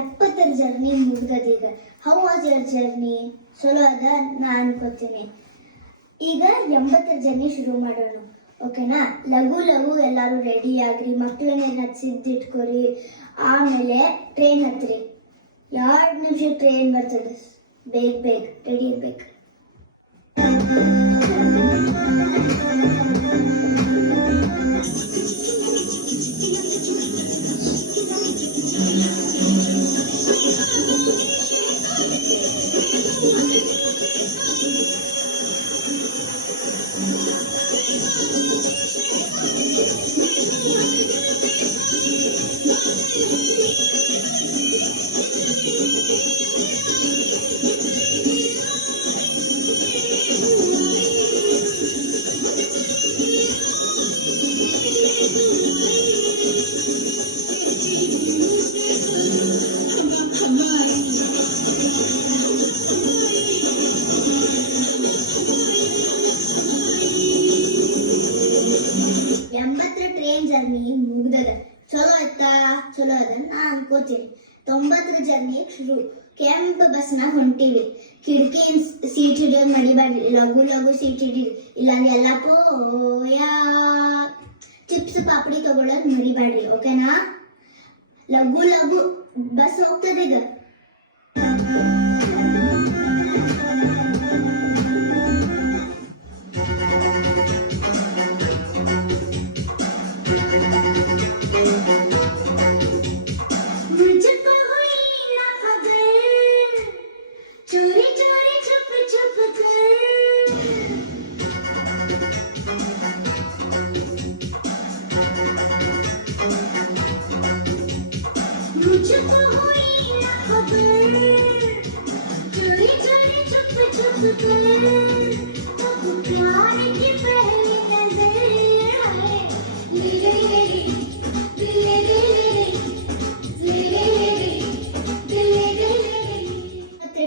ಎಪ್ಪತ್ತರ ಜರ್ನಿ ಮುಗ್ದದೀಗ. How was your journey? ಚಲೋ ಅದ ನಾ ಅನ್ಕೋತೀನಿ. ಈಗ 80ರ ಜರ್ನಿ ಶುರು ಮಾಡೋಣ, ಓಕೆನಾ? ಲಘು ಲಘು ಎಲ್ಲರೂ ರೆಡಿ ಆಗ್ರಿ, ಮಕ್ಳನ್ನೆಲ್ಲ ಹಚ್ಚಿದ್ದಿಟ್ಕೊರಿ. ಆಮೇಲೆ ಟ್ರೈನ್ ಹತ್ರಿ. 2 ನಿಮಿಷ ಟ್ರೈನ್ ಬರ್ತದೆ, ಬೇಗ ಬೇಗ ರೆಡಿ ಇರ್ಬೇಕು. ಟ್ರೈನ್ ಜರ್ನಿ ಮುಗ್ದದ. ಚಲೋ ಆಯ್ತಾ? ಚಲೋ ಅದ ನಾ ಅನ್ಕೋತೀನಿ. 90ರ ಜರ್ನಿ ಶುರು. ಕೆಂಪ ಬಸ್ನ ಹೊಂಟಿವಿ. ಕಿಟಕಿ ಸೀಟ್ ಹಿಡಿಯೋದು ಮಡಿಬಾರ್ರಿ, ಲಘು ಲಘು ಸೀಟ್ ಹಿಡೀರಿ, ಇಲ್ಲಾಂದ್ರೆ ಎಲ್ಲ ಪೋಯಾ ಚಿಪ್ಸ್ ಪಾಪಡಿ ತಗೊಳ್ಳೋದು ಮರಿಬೇಡ್ರಿ, ಓಕೆನಾ? ಲಘು ಲಘು ಬಸ್ ಹೋಗ್ತದೆ ಈಗ.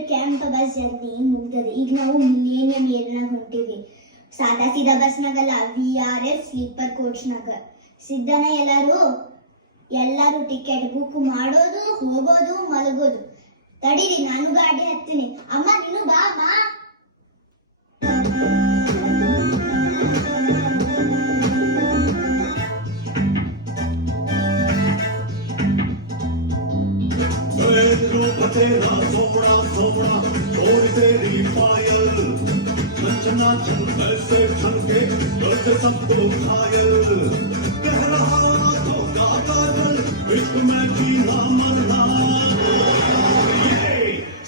ಕ್ಯಾಂಪ್ ಬಸ್ ಜರ್ನಿ ಮುಗ್ದದೆ. ಈಗ ನಾವು ಮಿಲೇನಿಯಂ ಏರ್ನಾಗ ಹೊಂಟಿವಿ. ಸಾದಾ ಸೀದಾ ಬಸ್ನಾಗಲ್ಲ, VRS ಸ್ಲೀಪರ್ ಕೋಚ್ನಾಗ. ಸಿದ್ಧನ ಎಲ್ಲರೂ ಟಿಕೆಟ್ ಬುಕ್ ಮಾಡೋದು, ಹೋಗೋದು, ಮಲಗೋದು. ತಡೀರಿ, ನಾನು ಗಾಡಿ ಹತ್ತೀನಿ. ಅಮ್ಮ ನೀನು ಬಾ ಅಮ್ಮ. तेरा सोमड़ा सोमड़ा छोड़ तेरी पायल, नचना चल ऐसे छलके करते सबको घायल। कह रहा तो काजल इश्क में जीना मरना,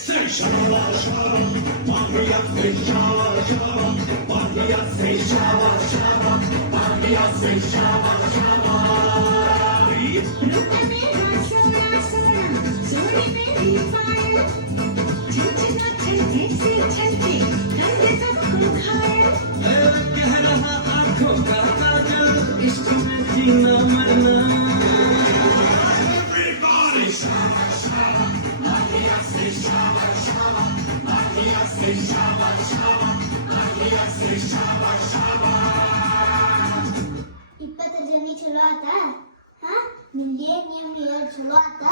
से शावा शावा मांगिया से शावा शावा, मांगिया से शावा शावा, मांगिया से शावा शावा। कह रहा आंखों का काजल इश्क में जीना मरना, ಜರ್ನಿ ಚಲೋ ಆತ. ಮಿಲೇನಿಯಂ ಏರ್ ಚಲೋ ಆತ.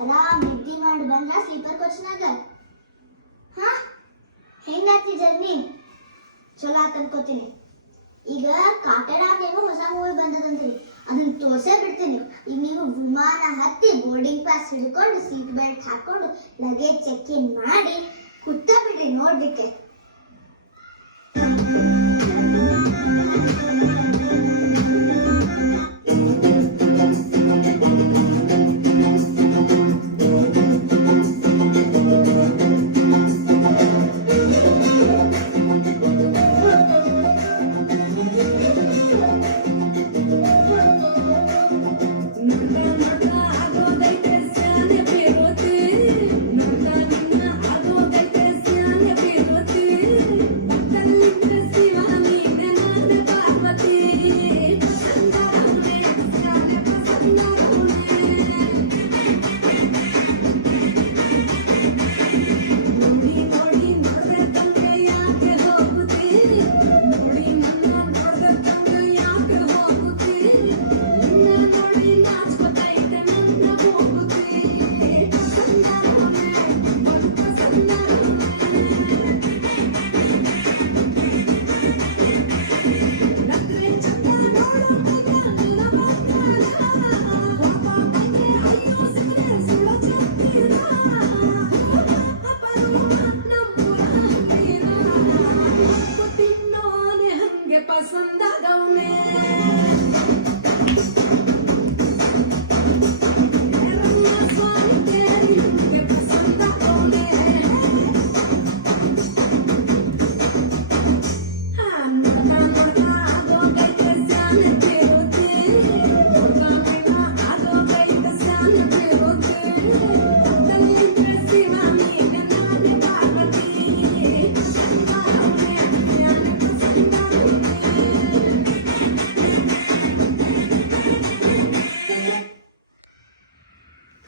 ಆರಾಮ್ ನಿದ್ದೆ ಮಾಡಿ ಬಂದ ಸ್ಲೀಪರ್ ಕೋಚ್ನಾಗ. ಹೆಂಗಾತಿ ಜರ್ನಿ? ಚಲೋ ಆತ ಅನ್ಕೋತೀನಿ. ಈಗ ಕಾಟಡ ಅಂತೇನೋ ಹೊಸ ಮೂವಿ ಬಂದದಂತ್ರಿ, ಅದನ್ನ ತೋರ್ಸೇ ಬಿಡ್ತೀನಿ. ಈಗ ನೀವು ವಿಮಾನ ಹತ್ತಿ ಬೋರ್ಡಿಂಗ್ ಪಾಸ್ ಹಿಡ್ಕೊಂಡು ಸೀಟ್ ಬೆಲ್ಟ್ ಹಾಕೊಂಡು ಲಗೇಜ್ ಚೆಕ್ ಇನ್ ಮಾಡಿ ಕೂತ ಬಿಡ್ರಿ ನೋಡ್ಲಿಕ್ಕೆ.